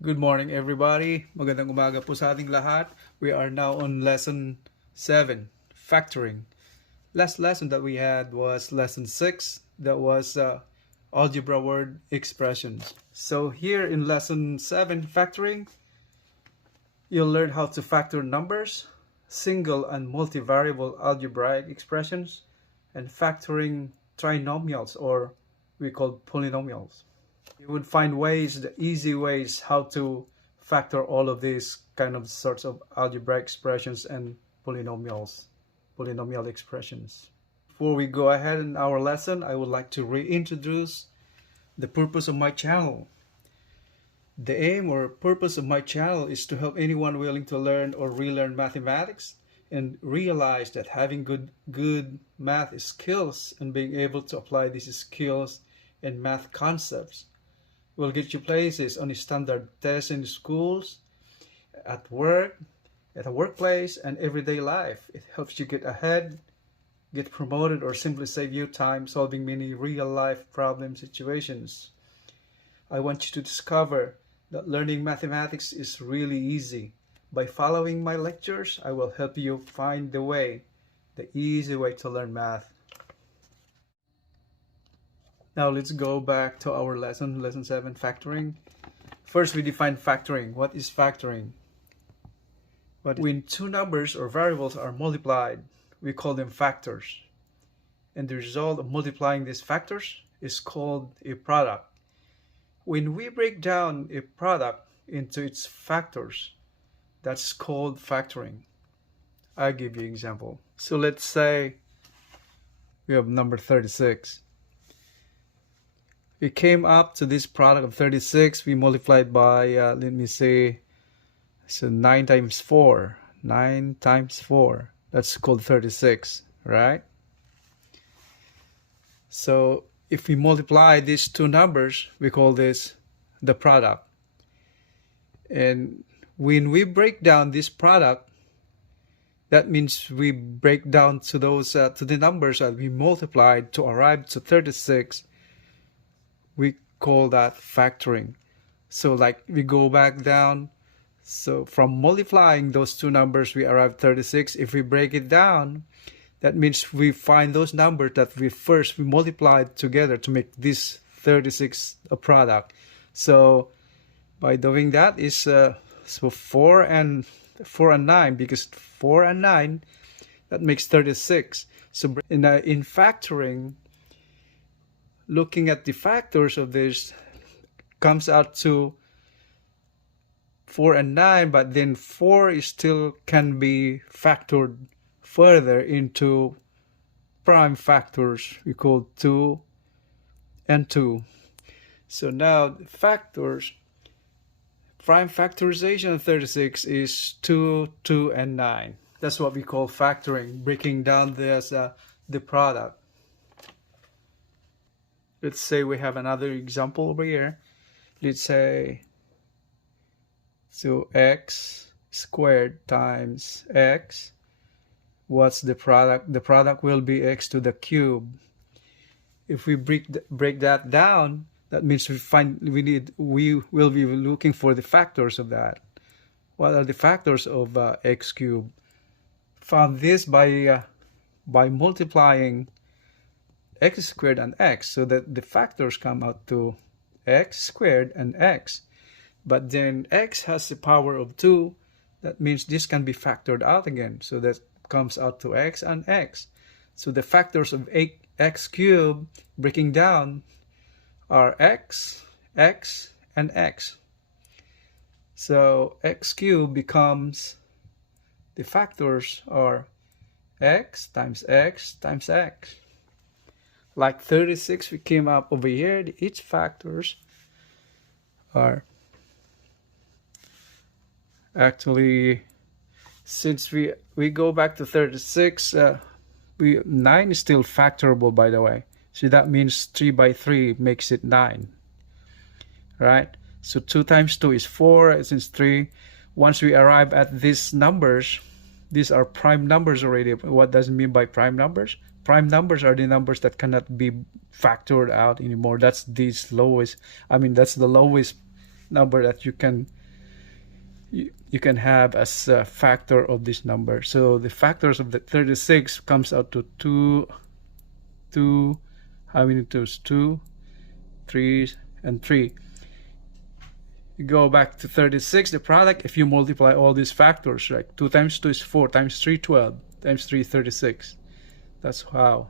Good morning, everybody. Magandang umaga po sa ating lahat. We are now on lesson 7, factoring. Last lesson that we had was lesson 6. That was algebra word expressions. So here in lesson 7, factoring, you'll learn how to factor numbers, single and multivariable algebraic expressions, and factoring trinomials, or we call polynomials. You would find ways, the easy ways, how to factor all of these kind of sorts of algebraic expressions and polynomial expressions. Before we go ahead in our lesson, I would like to reintroduce the purpose of my channel. The aim or purpose of my channel is to help anyone willing to learn or relearn mathematics and realize that having good math skills and being able to apply these skills and math concepts will get you places on standard tests in schools, at work, at a workplace, and everyday life. It helps you get ahead, get promoted, or simply save you time solving many real-life problem situations. I want you to discover that learning mathematics is really easy. By following my lectures, I will help you find the easy way to learn math. Now let's go back to our lesson 7, factoring. First, we define factoring. What is factoring? When two numbers or variables are multiplied, we call them factors. And the result of multiplying these factors is called a product. When we break down a product into its factors, that's called factoring. I'll give you an example. So let's say we have number 36. We came up to this product of 36. We multiplied by, let me say, so 9 times 4. 9 times 4. That's called 36, right? So if we multiply these two numbers, we call this the product. And when we break down this product, that means we break down to those to the numbers that we multiplied to arrive to 36. We call that factoring. So like we go back down. So from multiplying those two numbers, we arrive 36. If we break it down, that means we find those numbers that we multiplied together to make this 36 a product. So by doing that is so 4 and 9, because 4 and 9, that makes 36. So in factoring, looking at the factors of this comes out to 4 and 9, but then 4 is still can be factored further into prime factors. We call 2 and 2. So now factors, prime factorization of 36 is 2, 2, and 9. That's what we call factoring, breaking down this the product. Let's say we have another example over here. Let's say, so x squared times x. What's the product? The product will be x to the cube. If we break that down, that means we will be looking for the factors of that. What are the factors of x cubed? Found this by multiplying x squared and x, so that the factors come out to x squared and x. But then x has the power of 2. That means this can be factored out again, so that comes out to x and x. So the factors of x cubed breaking down are x, x, and x. So x cubed becomes, the factors are x times x times x. Like 36, we came up over here. Each factors are actually, since we go back to 36, 9 is still factorable, by the way. So that means 3 by 3 makes it 9, right? So 2 times 2 is 4, since 3. Once we arrive at these numbers, these are prime numbers already. What does it mean by prime numbers? Prime numbers are the numbers that cannot be factored out anymore. That's the lowest number that you can have as a factor of this number. So the factors of the 36 comes out to 2, how many 2's? 2, 3, and 3. You go back to 36, the product, if you multiply all these factors, like 2 times 2 is 4, times 3, 12, times 3, 36. That's how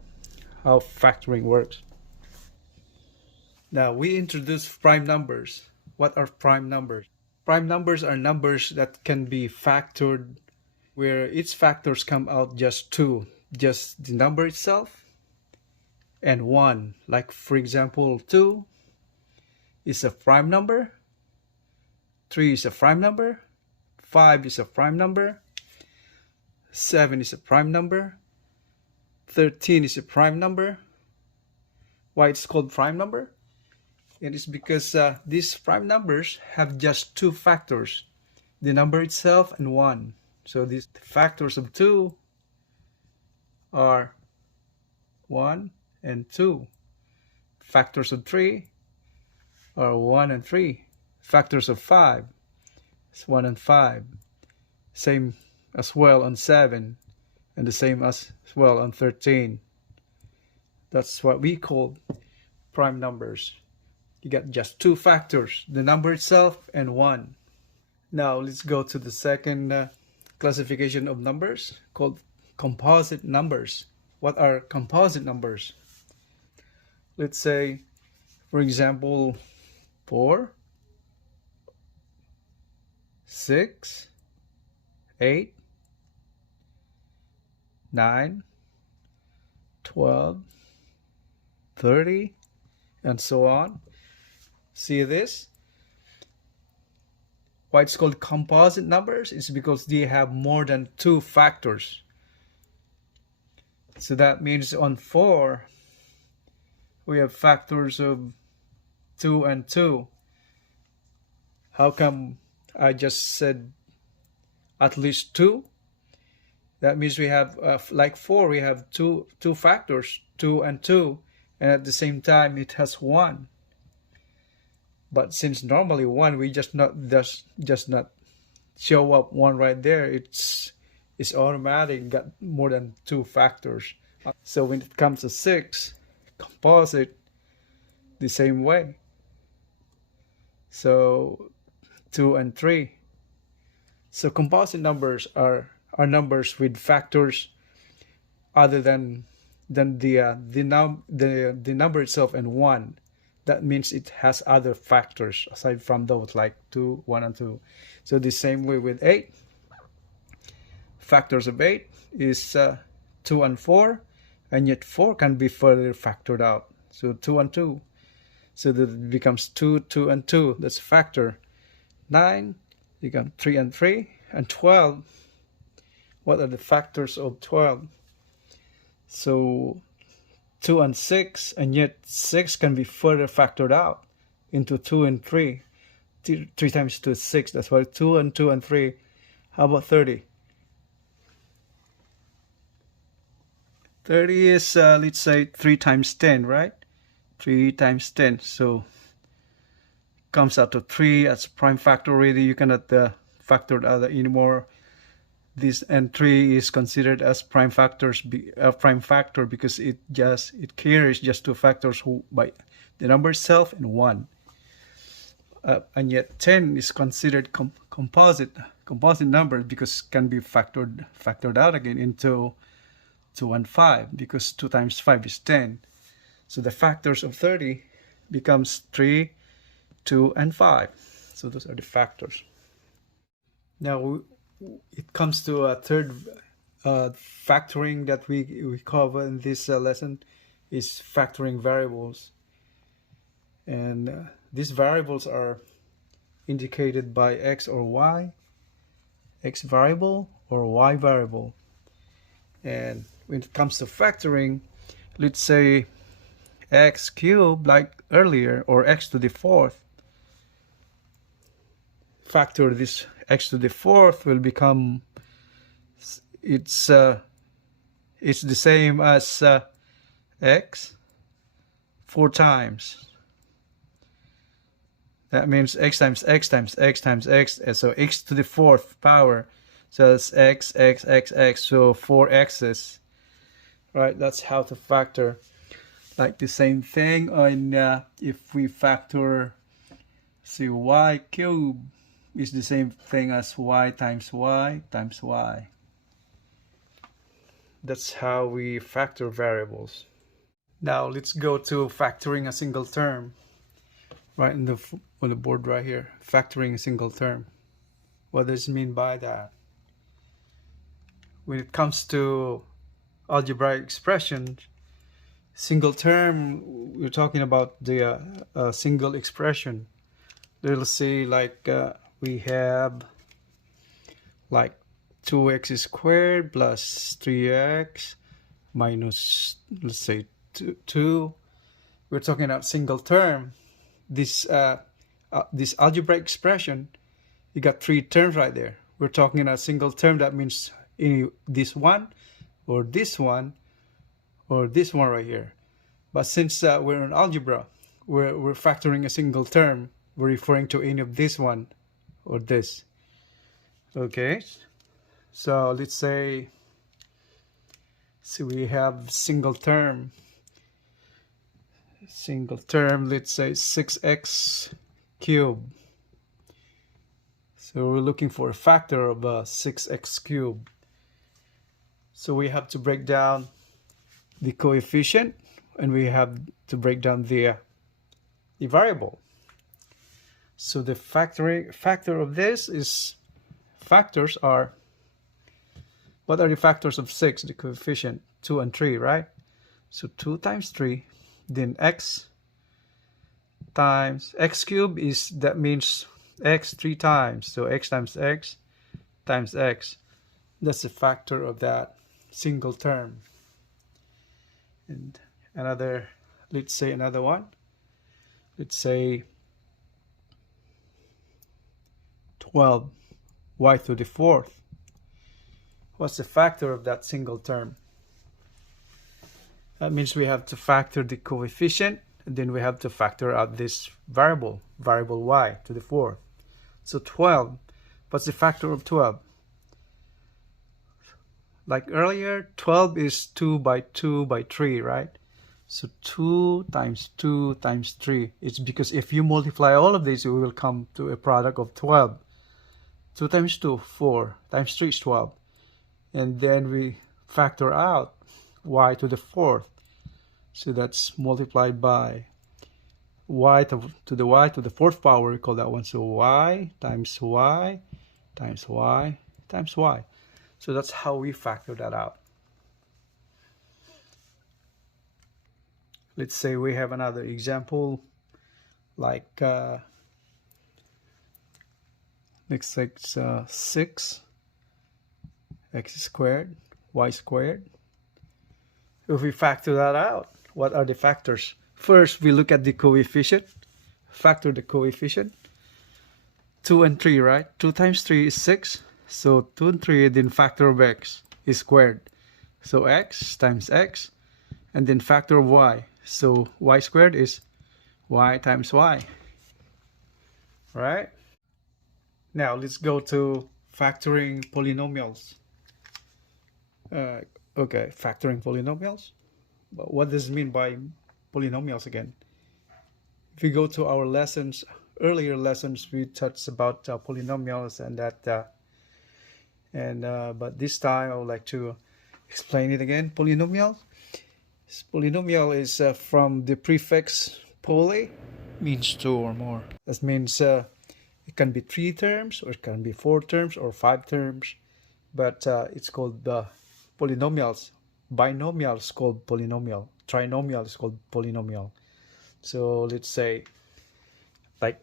factoring works. Now we introduce prime numbers. What are prime numbers? Prime numbers are numbers that can be factored where its factors come out just 2, just the number itself, and 1. Like for example, 2 is a prime number, 3 is a prime number, 5 is a prime number, 7 is a prime number, 13 is a prime number. Why it's called prime number? It is because these prime numbers have just 2 factors, the number itself and 1. So these factors of 2 are 1 and 2. Factors of 3 are 1 and 3. Factors of 5 is 1 and 5. Same as well on 7, and the same as well on 13. That's what we call prime numbers. You got just 2 factors, the number itself and 1. Now let's go to the second classification of numbers called composite numbers. What are composite numbers? Let's say, for example, 4, 6, 8, 9, 12, 30, and so on. See this? Why it's called composite numbers is because they have more than 2 factors. So that means on 4, we have factors of 2 and 2. How come I just said at least 2? That means we have, like 4, we have two factors, 2 and 2, and at the same time it has 1. But since normally 1, we just not show up 1 right there. It's automatic, got more than 2 factors. So when it comes to 6, composite, the same way. So 2 and 3. So composite numbers are numbers with factors other than the number itself and 1. That means it has other factors aside from those, like 2, 1, and 2. So the same way with 8. Factors of 8 is 2 and 4, and yet 4 can be further factored out. So 2 and 2. So that it becomes 2, 2, and 2. That's a factor. 9 becomes 3 and 3. And 12, what are the factors of 12? So 2 and 6, and yet 6 can be further factored out into 2 and 3. 3 times 2 is 6. That's why 2 and 2 and 3. How about 30? 30 is, let's say, 3 times 10, right? 3 times 10. So comes out to 3 as prime factor already. You cannot factor the other anymore. This and 3 is considered as prime factor because it carries just 2 factors by the number itself and 1. And yet 10 is considered composite number because can be factored out again into 2 and 5 because 2 times 5 is 10. So the factors of 30 becomes 3, 2, and 5. So those are the factors. Now it comes to a third factoring that we cover in this lesson is factoring variables. And these variables are indicated by x or y, x variable or y variable. And when it comes to factoring, let's say x cubed like earlier, or x to the 4th. Factor this x to the 4th will become, it's the same as x 4 times. That means x times x times x times x, and so x to the fourth power. So that's x, x, x, x, so 4x's. Right, that's how to factor. Like the same thing on if we factor, see, y cubed is the same thing as y times y times y. That's how we factor variables. Now let's go to factoring a single term. Right on the board right here, factoring a single term. What does it mean by that? When it comes to algebraic expressions, single term, we're talking about the single expression. Let's say like we have like 2x squared plus 3x minus, let's say 2. We're talking about single term. This algebraic expression, you got 3 terms right there. We're talking a single term. That means this one or this one or this one right here. But since we're in algebra, we're factoring a single term. We're referring to any of this one or this. Okay, so let's say, we have single term, let's say 6x cubed. So we're looking for a factor of 6x cubed. So we have to break down the coefficient, and we have to break down the variable. So the factor of this is, factors are, what are the factors of 6? The coefficient 2 and 3, right? So 2 times 3, then x times x cubed is, that means x 3 times, so x times x times x. That's the factor of that single term. And another, let's say another one, let's say 12 y to the fourth. What's the factor of that single term? That means we have to factor the coefficient, and then we have to factor out this variable y to the fourth. So 12, what's the factor of 12? Like earlier, 12 is 2 by 2 by 3, right? So 2 times 2 times 3. It's because if you multiply all of these, we will come to a product of 12. 2 times 2, 4, times 3 is 12. And then we factor out y to the fourth. So that's multiplied by y to the fourth power, we call that one. So y times y times y times y. So that's how we factor that out. Let's say we have another example, like let's say 6 x squared y squared. If we factor that out, what are the factors? First, we look at the coefficient. Factor the coefficient. 2 and 3, right? 2 times 3 is 6. So 2 and 3, then factor of x is squared. So x times x, and then factor of y. So y squared is y times y. Right? Now let's go to factoring polynomials. Okay, factoring polynomials. But what does it mean by polynomials again? If we go to our lessons, earlier lessons, we touched about polynomials and that. But this time I would like to explain it again. Polynomial is from the prefix poly, means 2 or more. That means it can be 3 terms, or it can be 4 terms, or 5 terms. But it's called polynomials. Binomial is called polynomial. Trinomial is called polynomial. So let's say, like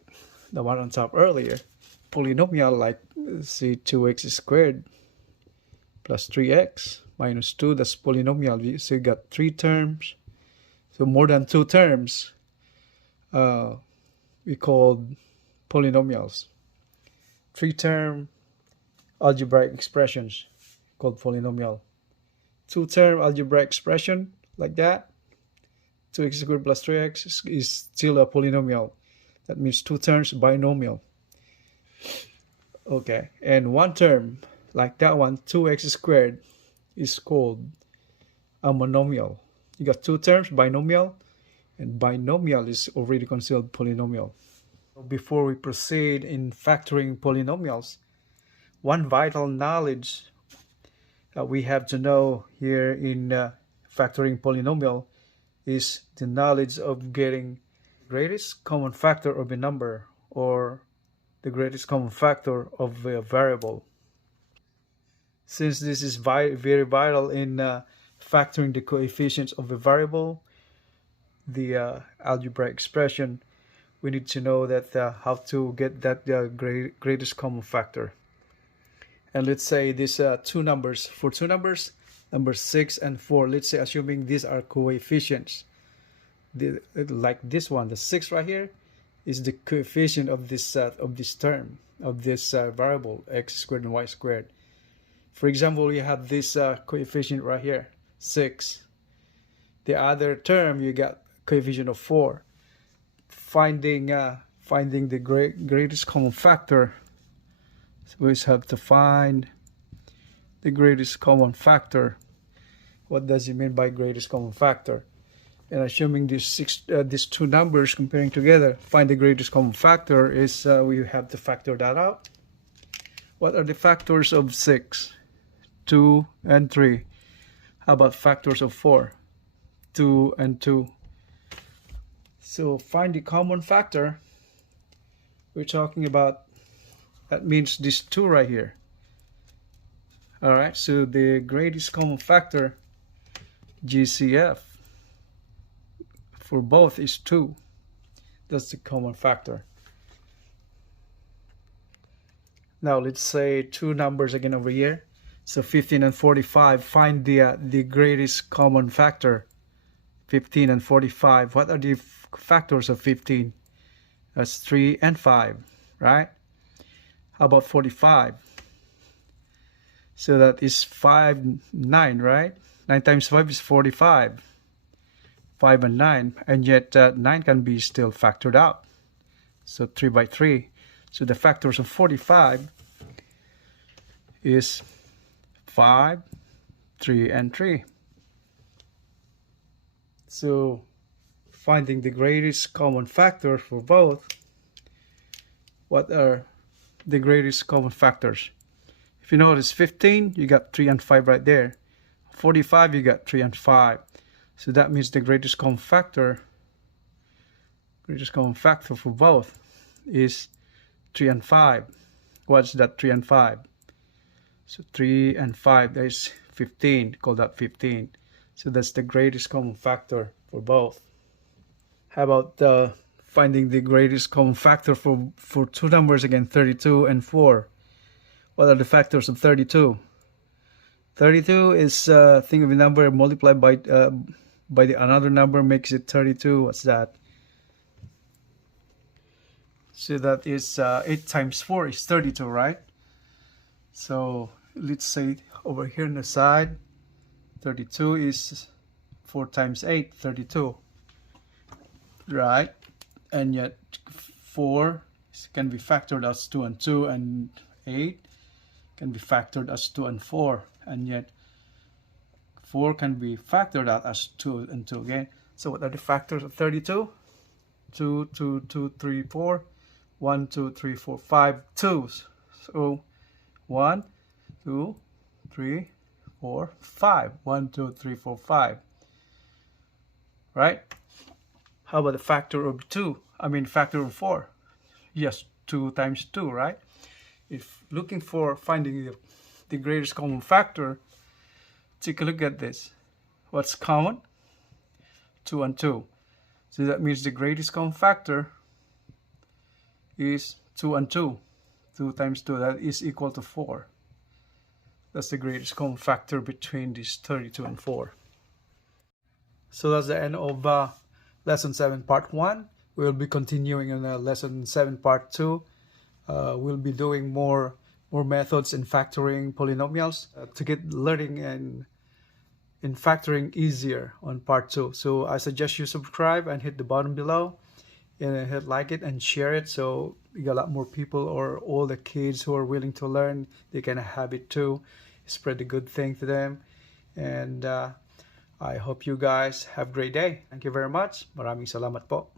the one on top earlier, polynomial, like, say 2x squared plus 3x minus 2, that's polynomial. So you got 3 terms. So more than 2 terms, we called polynomials. 3-term algebraic expressions called polynomial. 2-term algebraic expression like that, 2x squared plus 3x is still a polynomial. That means two terms binomial. Okay, and one term like that one, 2x squared, is called a monomial. You got two terms, binomial, and binomial is already considered polynomial. Before we proceed in factoring polynomials, one vital knowledge that we have to know here in factoring polynomial is the knowledge of getting greatest common factor of a number or the greatest common factor of a variable. Since this is very vital in factoring the coefficients of a variable, the algebra expression, we need to know that how to get that greatest common factor. And let's say these two numbers, for two numbers, numbers 6 and 4, let's say assuming these are coefficients. Like this one, the 6 right here, is the coefficient of this term, of this variable, x squared and y squared. For example, we have this coefficient right here, 6. The other term, you got coefficient of 4. Finding the greatest common factor, so we just have to find the greatest common factor. What does it mean by greatest common factor? And assuming these two numbers comparing together, find the greatest common factor is we have to factor that out. What are the factors of 6? 2 and 3. How about factors of 4? 2 and 2. So find the common factor. We're talking about, that means these two right here. Alright, so the greatest common factor, GCF, for both is 2. That's the common factor. Now let's say two numbers again over here. So 15 and 45, find the greatest common factor. 15 and 45, what are the factors of 15? That's 3 and 5, right? How about 45? So that is 5, 9, right? 9 times 5 is 45. 5 and 9, and yet 9 can be still factored out. So 3 by 3. So the factors of 45 is 5, 3, and 3. So finding the greatest common factor for both, what are the greatest common factors? If you notice 15, you got 3 and 5 right there. 45, you got 3 and 5. So that means the greatest common factor for both is 3 and 5. What's that 3 and 5? So 3 and 5, that is 15, call that 15. So that's the greatest common factor for both. How about finding the greatest common factor for two numbers again, 32 and 4? What are the factors of 32? 32 is think of a number multiplied by another number makes it 32. What's that? So that is 8 times 4 is 32, right? So let's say over here on the side, 32 is 4 times 8, 32. Right? And yet 4 can be factored as 2 and 2, and 8 can be factored as 2 and 4. And yet 4 can be factored out as 2 and 2 again. So what are the factors of 32? 2, 2, 2, 3, 4. 1, 2, 3, 4, 5 2s. So 1, 2, 3, 4, 5. 1, 2, 3, 4, 5. Right? How about the factor of 2? I mean factor of 4. Yes, 2 times 2, right? If looking for finding the greatest common factor, take a look at this. What's common? 2 and 2. So that means the greatest common factor is 2 and 2. 2 times 2, that is equal to 4. That's the greatest common factor between these 32 and 4. So that's the end of lesson 7 part 1. We'll be continuing in lesson 7 part 2. We'll be doing more methods in factoring polynomials to get learning and in factoring easier on part 2. So I suggest you subscribe and hit the button below. and hit like it and share it, so you got a lot more people or all the kids who are willing to learn, they can have it too. Spread the good thing to them. And I hope you guys have a great day. Thank you very much. Maraming salamat po.